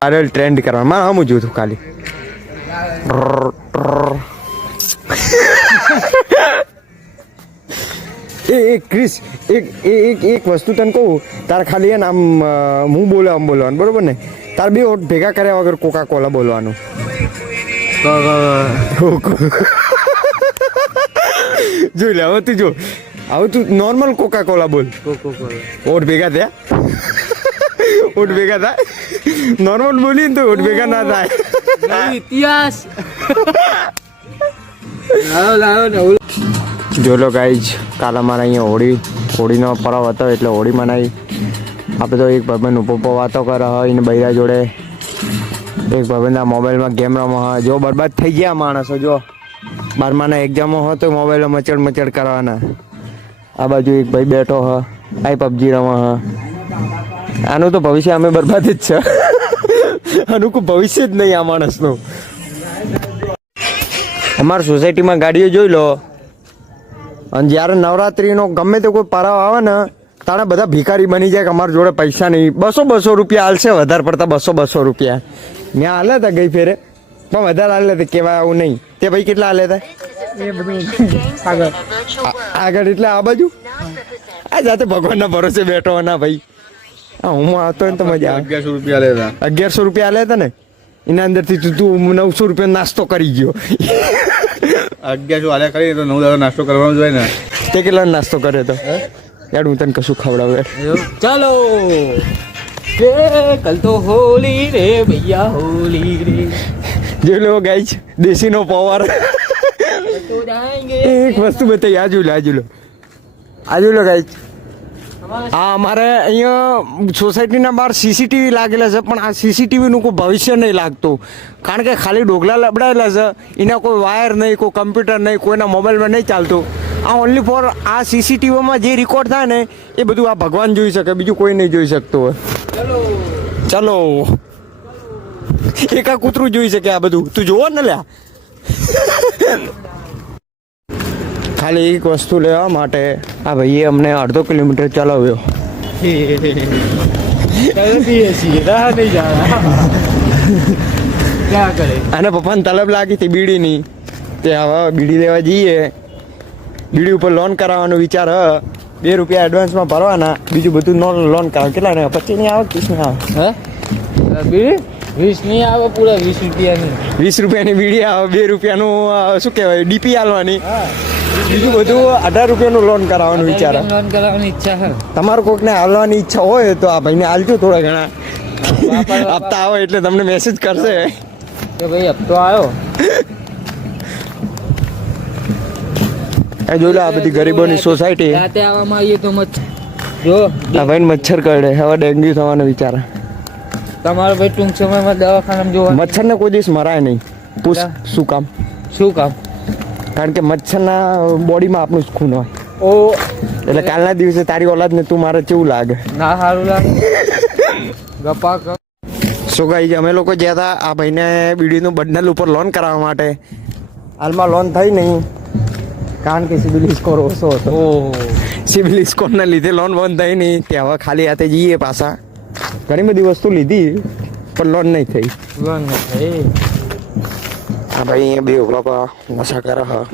viral trend કરવા માં હમું જોતું ખાલી એક ક્રિસ એક વસ્તુ તને કહું તાર ખાલી આમ હું બોલે આમ બોલવાનું બરોબર ને તાર બે ઓટ ભેગા કર્યા વગર કોકા કોલા બોલવાનું જોઈ લે હવે તું જો હવે તું નોર્મલ કોકા કોલા બોલ ઓટ ભેગા થયા ઓટ ભેગા થાય નોર્મલ બોલી ને તો ઓટ ભેગા ના થાય ઇતિહાસ જો લો ગાઈજ કાલ અમારે અહીંયા હોળીનો પર્વ હતો એટલે હોળી મનાવી આપણે તો એક ભાઈબંધ ઉભો વાતો કરે હોય ને બૈરા જોડે એક ભાઈબંધના મોબાઈલમાં ગેમ રમવા હોય જો બરબાદ થઈ ગયા માણસો જો 12માના એક્ઝામો હોય તો મોબાઈલમાં મચડ કરવાના આ બાજુ એક ભાઈ બેઠો હ આ પબજી રમવા હ આનું તો ભવિષ્ય અમે બરબાદ જ છે આનું કોઈ ભવિષ્ય જ નહીં આ માણસનું અમારી સોસાયટીમાં ગાડીઓ જોઈ લો અને જ્યારે નવરાત્રિનો ગમે તે કોઈ પરાવ આવે ને તાણે બધા ભિખારી બની જાય કે અમારી જોડે પૈસા નહીં 200 રૂપિયા હાલશે વધારે પડતા 200 રૂપિયા મેં હાલે હતા ગઈ ફેરે પણ વધારે હાલે હતા કહેવાય આવું નહીં તે ભાઈ કેટલા હાલે હતા એ બધું આગળ એટલે આ બાજુ આ જાતે ભગવાનના ભરોસે બેઠો ના ભાઈ હા હું આવતો ને તો મજા આવે 1100 રૂપિયા લેતા 1100 રૂપિયા હાલે હતા ને એના અંદરથી તું 900 રૂપિયા નાસ્તો કરી ગયો 1100 હાલ્યા કરી તો 9 નાસ્તો કરવાનો જોઈએ ને તે કેટલા નાસ્તો કર્યો તો યાર હું તને કશું ખવડાવે ચાલો કલ તો હોલી રે ભૈયા હોલી રે જોઈ લો ગાઈસ દેશીનો પાવર એક વસ્તુ બતાવી આજુ લો ગાઈસ હા અમારે અહીંયા સોસાયટીના બહાર સીસીટીવી લાગેલા છે પણ આ સીસીટીવીનું કોઈ ભવિષ્ય નહીં લાગતું કારણ કે ખાલી ડોગલા લબડાયેલા છે એના કોઈ વાયર નહીં કોઈ કમ્પ્યુટર નહીં કોઈના મોબાઈલમાં નહીં ચાલતું આ ઓનલી ફોર આ સીસીટીવીમાં જે રેકોર્ડ થાય ને એ બધું આ ભગવાન જોઈ શકે બીજું કોઈ નહીં જોઈ શકતું હોય ચલો એક આ કૂતરું જોઈ શકે આ બધું તું જોવો ને લ્યા ખાલી એક વસ્તુ લેવા માટે આ ભાઈએ અમને અડધો કિલોમીટર ચલાવ્યો અને પપ્પાને તલબ લાગી હતી બીડીની તે હવે બીડી લેવા જઈએ બીડી ઉપર લોન કરાવવાનો વિચાર હ 2 રૂપિયા એડવાન્સમાં ભરવાના બીજું બધું લોન કરાવ કેટલા ને 25 ની આવે 30 ની આવે હે બીડી 20 ની આવે પૂરા 20 રૂપિયાની 20 રૂપિયાની બીડી આવે 2 રૂપિયાનું શું કહેવાય ડીપી આલવાની બીજું બધું 18 રૂપિયાનું લોન કરાવવાનું વિચાર લોન કરાવવાની ઈચ્છા છે તમારું કોઈકને હાલવાની ઈચ્છા હોય તો આ ભાઈને હાલજો થોડા ઘણા હપ્તા આવે એટલે તમને મેસેજ કરશે કે ભાઈ હપ્તો આવ્યો જોઈ લો આ બધી ગરીબોની સોસાયટી રાતે આવવામાં આવીએ તો જો આ ભાઈ મચ્છર કરડે હવે ડેન્ગ્યુ થવાનો વિચાર તમારો ભાઈ ટૂંક સમયમાં દવાખાનામાં જોવા મચ્છરને કોઈ દિવસ મરાય નહીં પૂછ શું કામ કારણ કે મચ્છરના બોડીમાં આપણું જ ખૂન હોય ઓ એટલે કાલના દિવસે તારી ઓલાદને તું મારે કેવું લાગે ના સારું લાગે ગપ્પા સો ગાઈસ અમે લોકો ગયા હતા આ ભાઈને બીડીનું બંડલ ઉપર લોન કરાવવા માટે હાલમાં લોન થઈ નહીં કારણ કે સિબિલ સ્કોર ઓછો હતો સિબિલ સ્કોરના લીધે લોન બંધ થઈ નહીં તે હવે ખાલી હાથે જઈએ પાછા ઘણી બધી વસ્તુ લીધી પણ લોન નહીં થઈ લોન નહીં થઈ હા ભાઈ અહીંયા બે ઉભા નશા કરે હા